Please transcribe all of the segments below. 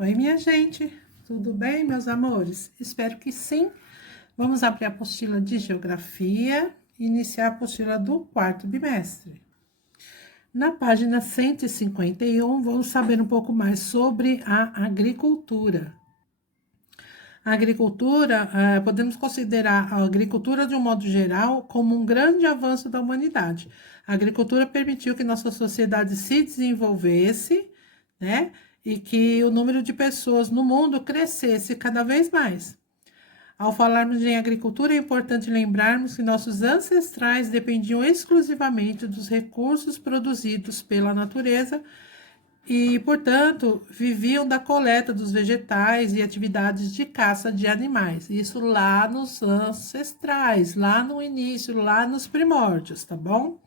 Oi, minha gente, tudo bem, meus amores? Espero que sim. Vamos abrir a apostila de Geografia e iniciar a apostila do quarto bimestre. Na página 151, vamos saber um pouco mais sobre a agricultura. A agricultura, podemos considerar a agricultura, de um modo geral, como um grande avanço da humanidade. A agricultura permitiu que nossa sociedade se desenvolvesse, né? E que o número de pessoas no mundo crescesse cada vez mais. Ao falarmos em agricultura, é importante lembrarmos que nossos ancestrais dependiam exclusivamente dos recursos produzidos pela natureza e, portanto, viviam da coleta dos vegetais e atividades de caça de animais. Isso lá nos ancestrais, lá no início, lá nos primórdios, tá bom?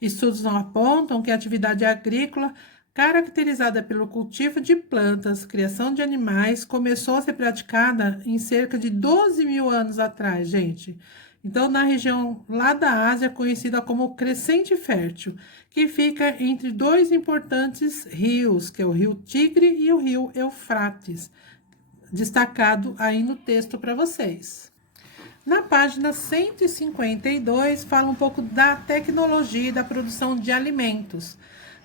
Estudos apontam que a atividade agrícola, caracterizada pelo cultivo de plantas, criação de animais, começou a ser praticada em cerca de 12 mil anos atrás, gente. Então, na região lá da Ásia, conhecida como Crescente Fértil, que fica entre dois importantes rios, que é o Rio Tigre e o Rio Eufrates, destacado aí no texto para vocês. Na página 152, fala um pouco da tecnologia e da produção de alimentos,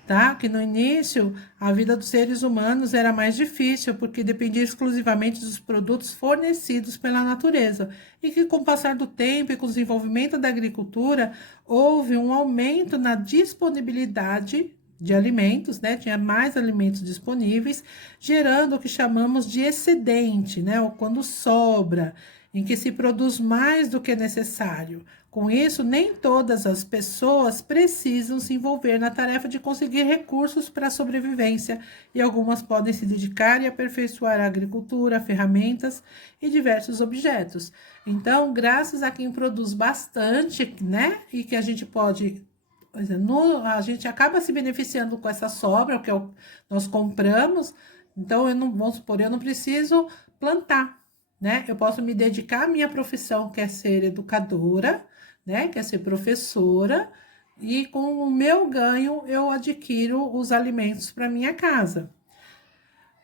tá? Que no início a vida dos seres humanos era mais difícil, porque dependia exclusivamente dos produtos fornecidos pela natureza, e que com o passar do tempo e com o desenvolvimento da agricultura, houve um aumento na disponibilidade de alimentos, né? Tinha mais alimentos disponíveis, gerando o que chamamos de excedente, né? Ou quando sobra, em que se produz mais do que é necessário. Com isso, nem todas as pessoas precisam se envolver na tarefa de conseguir recursos para a sobrevivência, e algumas podem se dedicar e aperfeiçoar a agricultura, ferramentas e diversos objetos. Então, graças a quem produz bastante, né, e que a gente pode a gente acaba se beneficiando com essa sobra, o que nós compramos. Então, vamos supor, eu não preciso plantar, né? Eu posso me dedicar à minha profissão, que é ser educadora, né? Que é ser professora, e com o meu ganho eu adquiro os alimentos para minha casa.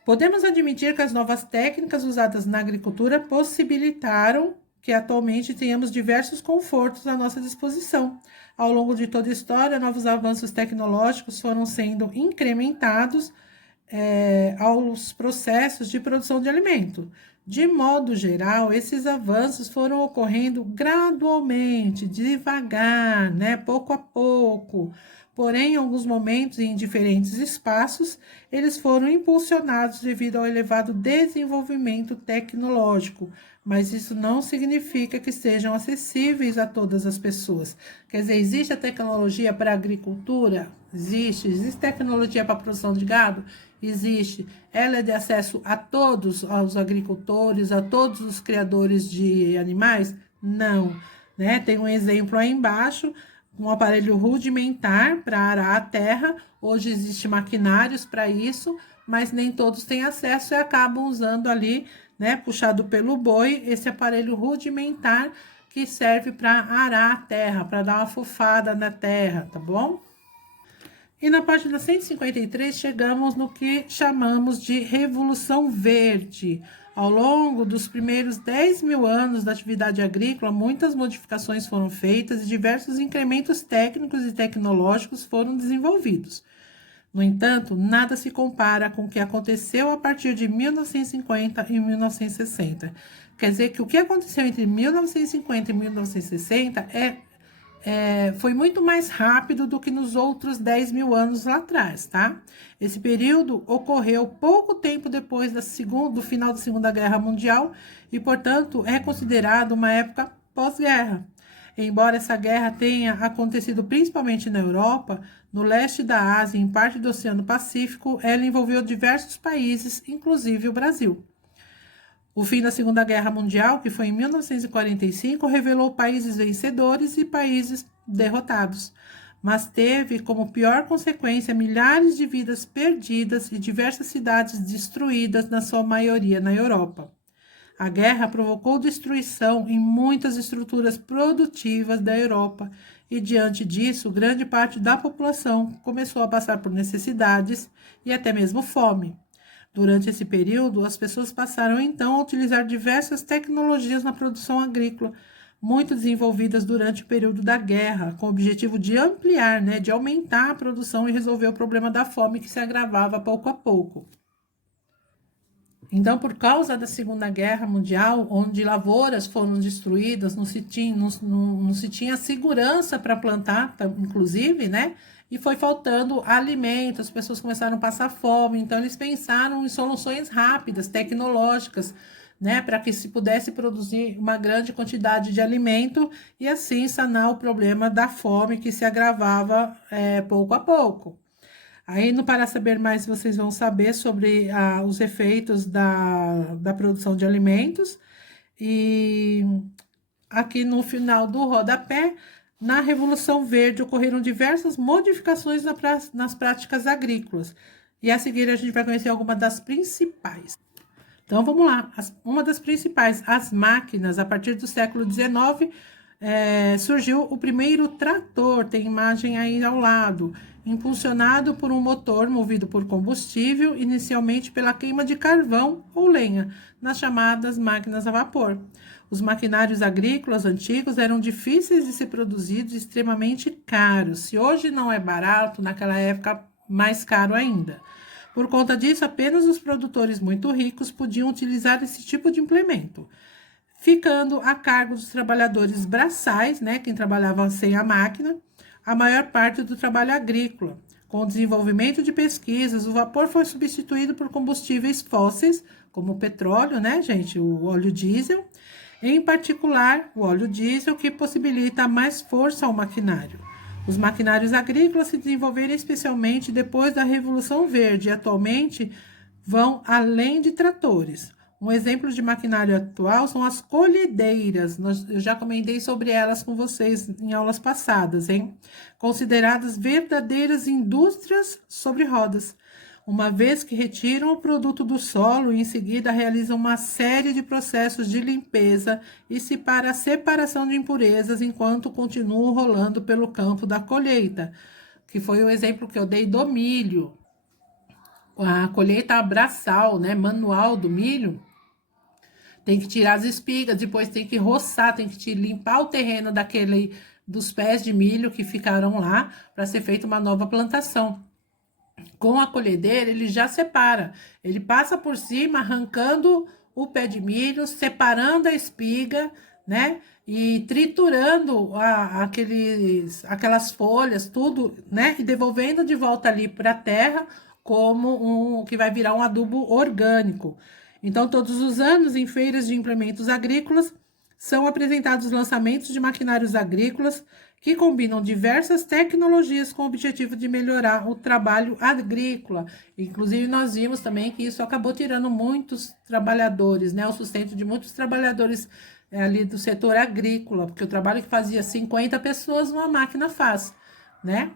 Podemos admitir que as novas técnicas usadas na agricultura possibilitaram que atualmente tenhamos diversos confortos à nossa disposição. Ao longo de toda a história, novos avanços tecnológicos foram sendo incrementados aos processos de produção de alimento. De modo geral, esses avanços foram ocorrendo gradualmente, devagar, né, pouco a pouco. Porém, em alguns momentos e em diferentes espaços, eles foram impulsionados devido ao elevado desenvolvimento tecnológico, mas isso não significa que sejam acessíveis a todas as pessoas. Quer dizer, existe a tecnologia para a agricultura? Existe. Existe tecnologia para a produção de gado? Existe. Ela é de acesso a todos os agricultores, a todos os criadores de animais? Não. Né? Tem um exemplo aí embaixo, um aparelho rudimentar para arar a terra. Hoje existem maquinários para isso, mas nem todos têm acesso e acabam usando ali, né, puxado pelo boi, esse aparelho rudimentar que serve para arar a terra, para dar uma fofada na terra, tá bom? E na página 153 chegamos no que chamamos de Revolução Verde. Ao longo dos primeiros 10 mil anos da atividade agrícola, muitas modificações foram feitas e diversos incrementos técnicos e tecnológicos foram desenvolvidos. No entanto, nada se compara com o que aconteceu a partir de 1950 e 1960. Quer dizer que o que aconteceu entre 1950 e 1960 foi muito mais rápido do que nos outros 10 mil anos lá atrás, tá? Esse período ocorreu pouco tempo depois do final da Segunda Guerra Mundial e, portanto, é considerado uma época pós-guerra. Embora essa guerra tenha acontecido principalmente na Europa, no leste da Ásia e em parte do Oceano Pacífico, ela envolveu diversos países, inclusive o Brasil. O fim da Segunda Guerra Mundial, que foi em 1945, revelou países vencedores e países derrotados, mas teve como pior consequência milhares de vidas perdidas e diversas cidades destruídas, na sua maioria na Europa. A guerra provocou destruição em muitas estruturas produtivas da Europa e, diante disso, grande parte da população começou a passar por necessidades e até mesmo fome. Durante esse período, as pessoas passaram então a utilizar diversas tecnologias na produção agrícola, muito desenvolvidas durante o período da guerra, com o objetivo de ampliar, né, de aumentar a produção e resolver o problema da fome que se agravava pouco a pouco. Então, por causa da Segunda Guerra Mundial, onde lavouras foram destruídas, não se tinha segurança para plantar, inclusive, né? E foi faltando alimento, as pessoas começaram a passar fome. Então, eles pensaram em soluções rápidas, tecnológicas, né? Para que se pudesse produzir uma grande quantidade de alimento e assim sanar o problema da fome que se agravava pouco a pouco. Aí no Para Saber Mais vocês vão saber sobre os efeitos da produção de alimentos. E aqui no final do rodapé, na Revolução Verde ocorreram diversas modificações nas práticas agrícolas. E a seguir a gente vai conhecer algumas das principais. Então vamos lá, uma das principais, as máquinas. A partir do século XIX surgiu o primeiro trator, tem imagem aí ao lado, impulsionado por um motor movido por combustível, inicialmente pela queima de carvão ou lenha, nas chamadas máquinas a vapor. Os maquinários agrícolas antigos eram difíceis de ser produzidos e extremamente caros. Se hoje não é barato, naquela época mais caro ainda. Por conta disso, apenas os produtores muito ricos podiam utilizar esse tipo de implemento, ficando a cargo dos trabalhadores braçais, né, quem trabalhava sem a máquina, a maior parte do trabalho agrícola. Com o desenvolvimento de pesquisas, o vapor foi substituído por combustíveis fósseis, como o petróleo, né, gente, o óleo diesel, em particular o óleo diesel, que possibilita mais força ao maquinário. Os maquinários agrícolas se desenvolveram especialmente depois da Revolução Verde e atualmente vão além de tratores. Um exemplo de maquinário atual são as colhedeiras. Eu já comentei sobre elas com vocês em aulas passadas, hein? Consideradas verdadeiras indústrias sobre rodas, uma vez que retiram o produto do solo e em seguida realizam uma série de processos de limpeza e para a separação de impurezas enquanto continuam rolando pelo campo da colheita, que foi o exemplo que eu dei do milho. A colheita braçal, né, manual do milho, tem que tirar as espigas, depois tem que roçar, tem que limpar o terreno dos pés de milho que ficaram lá para ser feita uma nova plantação. Com a colhedeira, ele já separa. Ele passa por cima, arrancando o pé de milho, separando a espiga, né? E triturando aquelas folhas, tudo, né? E devolvendo de volta ali para a terra, como que vai virar um adubo orgânico. Então, todos os anos, em feiras de implementos agrícolas, são apresentados lançamentos de maquinários agrícolas que combinam diversas tecnologias com o objetivo de melhorar o trabalho agrícola. Inclusive, nós vimos também que isso acabou tirando muitos trabalhadores, né? O sustento de muitos trabalhadores ali do setor agrícola, porque o trabalho que fazia 50 pessoas, uma máquina faz, né?